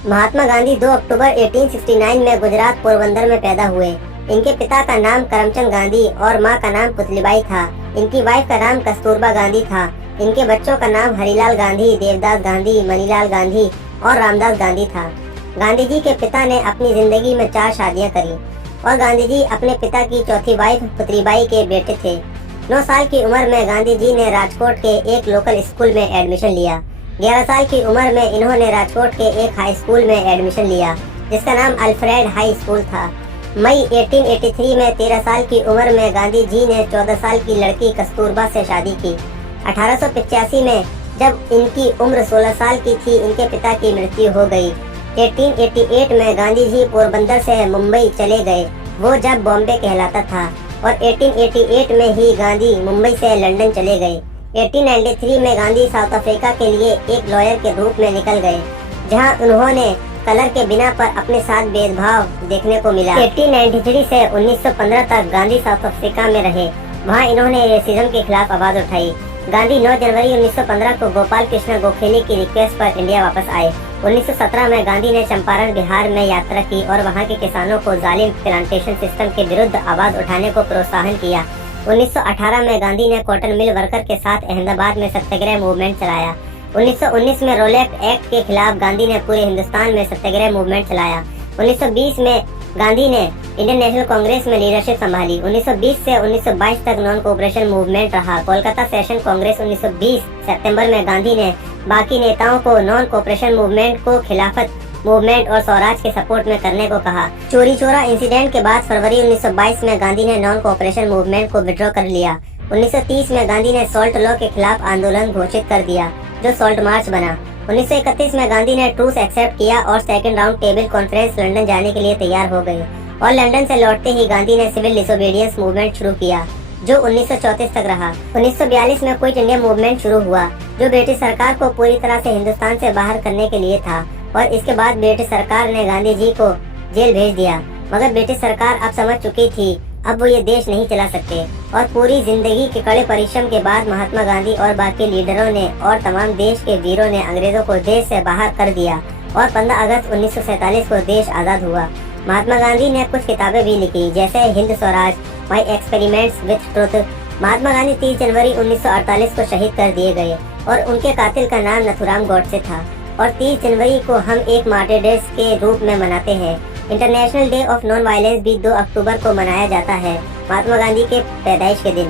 महात्मा गांधी 2 अक्टूबर 1869 में गुजरात पोरबंदर में पैदा हुए। इनके पिता का नाम करमचंद गांधी और मां का नाम पुतलीबाई था। इनकी वाइफ का नाम कस्तूरबा गांधी था। इनके बच्चों का नाम हरिलाल गांधी, देवदास गांधी, मनीलाल गांधी और रामदास गांधी था। गांधी जी के पिता ने अपनी जिंदगी में 4 शादियां करी और गांधी जी अपने पिता की चौथी वाइफ पुतलीबाई के बेटे थे। 9 साल की उम्र में गांधी जी ने राजकोट के एक लोकल स्कूल में एडमिशन लिया। 11 साल की उम्र में इन्होंने राजकोट के एक हाई स्कूल में एडमिशन लिया जिसका नाम अल्फ्रेड हाई स्कूल था। मई 1883 में 13 साल की उम्र में गांधी जी ने 14 साल की लड़की कस्तूरबा से शादी की। 1885 में जब इनकी उम्र 16 साल की थी, इनके पिता की मृत्यु हो गई। 1888 में गांधी जी पोरबंदर से मुंबई चले गए, वो जब बॉम्बे कहलाता था, और 1888 में ही गांधी मुंबई से लंदन चले गए। 1893 में गांधी साउथ अफ्रीका के लिए एक लॉयर के रूप में निकल गए, जहां उन्होंने कलर के बिना पर अपने साथ भेदभाव देखने को मिला। 1893 से 1915 तक गांधी साउथ अफ्रीका में रहे। वहां इन्होंने रेसिज्म के खिलाफ आवाज उठाई। गांधी 9 जनवरी 1915 को गोपाल कृष्ण गोखले की रिक्वेस्ट पर इंडिया वापस आए। 1917 में गांधी ने चंपारण बिहार में यात्रा की और वहां के किसानों को जालिम प्लांटेशन सिस्टम के विरुद्ध आवाज उठाने को प्रोत्साहन किया। 1918 में गांधी ने कॉटन मिल वर्कर के साथ अहमदाबाद में सत्याग्रह मूवमेंट चलाया। 1919 में रोलेट एक्ट के खिलाफ गांधी ने पूरे हिंदुस्तान में सत्याग्रह मूवमेंट चलाया। 1920 में गांधी ने इंडियन नेशनल कांग्रेस में लीडरशिप संभाली। 1920 से 1922 तक नॉन कोऑपरेशन मूवमेंट रहा। कोलकाता सेशन कांग्रेस 1920 सितंबर में गांधी ने बाकी नेताओं को नॉन कोऑपरेशन मूवमेंट को खिलाफत मूवमेंट और स्वराज के सपोर्ट में करने को कहा। चोरी चोरा इंसिडेंट के बाद फरवरी 1922 में गांधी ने नॉन कोऑपरेशन मूवमेंट को विड्रॉ कर लिया। 1930 में गांधी ने सॉल्ट लॉ के खिलाफ आंदोलन घोषित कर दिया, जो सॉल्ट मार्च बना। 1931 में गांधी ने ट्रूस एक्सेप्ट किया और second round table conference London जाने के लिए तैयार हो गए, और लंदन से लौटते ही गांधी ने सिविल डिसोबीडियंस मूवमेंट शुरू किया, जो 1934 तक रहा। 1942 में क्विट इंडिया मूवमेंट शुरू हुआ, जो ब्रिटिश सरकार को पूरी तरह से हिंदुस्तान से बाहर करने के लिए था, और इसके बाद ब्रिटिश सरकार ने गांधी जी को जेल भेज दिया। मगर ब्रिटिश सरकार अब समझ चुकी थी अब वो ये देश नहीं चला सकते, और पूरी जिंदगी के कड़े परिश्रम के बाद महात्मा गांधी और बाकी लीडरों ने और तमाम देश के वीरों ने अंग्रेजों को देश से बाहर कर दिया, और 15 अगस्त 1947 को देश आजाद हुआ। महात्मा गांधी ने कुछ किताबें भी लिखी, जैसे Hind Swaraj, my experiments with truth. Mahatma Gandhi 30 जनवरी 1948 को शहीद कर दिए गए, और उनके कातिल का नाम नथुराम गॉडसे था, और 30 जनवरी को हम एक मार्टिर डे के रूप में मनाते हैं। International day of non violence भी 2 अक्टूबर को मनाया जाता है, महात्मा गांधी के पैदाइश के दिन।